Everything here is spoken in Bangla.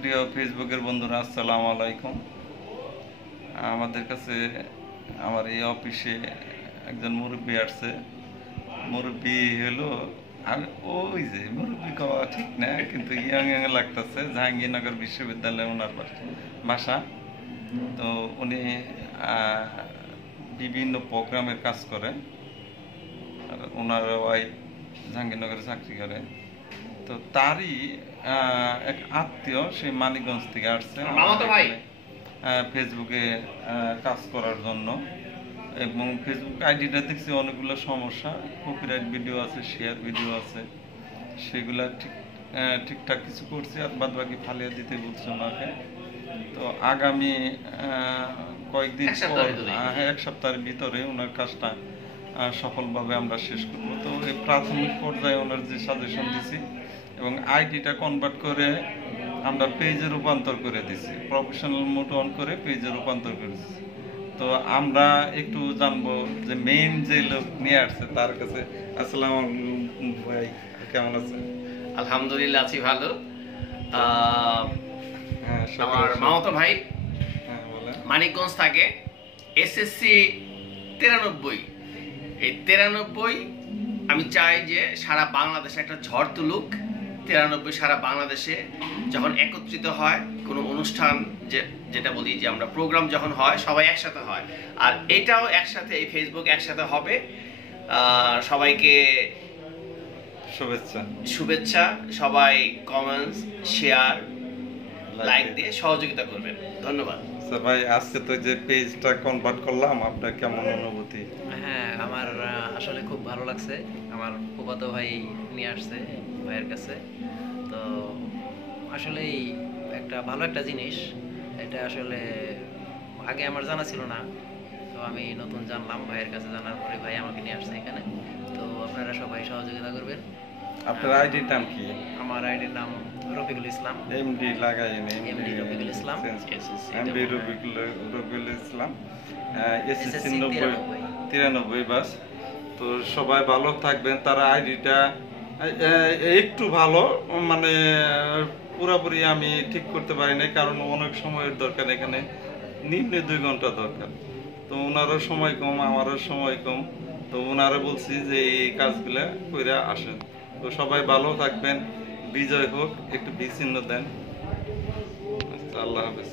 প্রিয় ফেসবুকের বন্ধুরা, আসসালামু আলাইকুম। আমাদের কাছে আমার এই অফিসে একজন মুরব্বী আসছে। মুরব্বী হলো, আমি ওই যে মুরব্বী খাওয়া ঠিক না, কিন্তু ইয়াং ইয়াং লাগতেছে। জাহাঙ্গীরনগর বিশ্ববিদ্যালয়ে ওনার বাসা। তো উনি বিভিন্ন প্রোগ্রামের কাজ করেন। আর ওনার ওয়াইফ জাহাঙ্গীরনগরে চাকরি করে। তো তারই এক আত্মীয় সে মানিকগঞ্জ থেকে আসছে ফেসবুকে কাজ করার জন্য। এবং ফেসবুক আইডিটা দেখছি অনেকগুলো সমস্যা, কপিরাইট ভিডিও আছে, শেয়ার ভিডিও আছে, সেগুলা ঠিকঠাক কিছু করছে, আর বাদ বাকি ফালিয়ে দিতে বলছে ওনাকে। তো আগামী কয়েকদিন পর, এক সপ্তাহের ভিতরে ওনার কাজটা সফলভাবে আমরা শেষ করবো। তো এই প্রাথমিক পর্যায়ে ওনার যে সাজেশন দিছি এবং আইডিটা কনভার্ট করে আমরা পেজে রূপান্তর করে দিছি, প্রফেশনাল মোড অন করে পেজে রূপান্তর করেছি। তো আমরা একটু জানবো যে মেইন যে লোক নিয়ে আসছে তার কাছে। আসসালামু আলাইকুম ভাই, কেমন আছেন? আলহামদুলিল্লাহ আছি ভালো। আমার মামাতো ভাই মানিকগঞ্জ থাকে, এসএসসি 93। এই 93 আমি চাই যে সারা বাংলাদেশে একটা ঝড় তুলুক। 93 সারা বাংলাদেশে যখন একত্রিত হয় কোনো অনুষ্ঠান, যেটা বলি যে আমরা প্রোগ্রাম যখন হয় সবাই একসাথে হয়, আর এটাও একসাথে, এই ফেসবুক একসাথে হবে। সবাইকে শুভেচ্ছা। সবাই কমেন্টস, শেয়ার, লাইক দিয়ে সহযোগিতা করবেন। ধন্যবাদ। ভাই, আজকে তো যে পেজটা কনভার্ট করলাম, আপনার কেমন অনুভূতি? হ্যাঁ, আমার আসলে খুব ভালো লাগছে। আমার ফুফাতো ভাই নিয়ে আসছে ভাইয়ের কাছে। তো আসলেই ভালো একটা জিনিস এটা। আসলে আগে আমার জানা ছিল না, তো আমি নতুন জানলাম। ভাইয়ের কাছে জানার পরে ভাই আমাকে নিয়ে আসছে এখানে। তো আপনারা সবাই সহযোগিতা করবেন। আপনার আইডির নাম কি? আমার আইডির নাম Rafiqul Islam. MD লাগাইন, MD Rafiqul Islam. MD Rafiqul Islam, SSC 93 বাস। তো সবাই ভালো থাকবেন। তার আইডিটা একটু ভালো, মানে পুরোপুরি আমি ঠিক করতে পারি না, কারণ অনেক সময়ের দরকার, এখানে নিম্নে 2 ঘন্টা দরকার। তো ওনারও সময় কম, আমারও সময় কম। তো ওনারা বলছি যে এই কাজগুলা করে আসেন। তো সবাই ভালো থাকবেন, বিজয় হোক। একটু বিচিহ্ন দেন। আল্লাহ হাফেজ।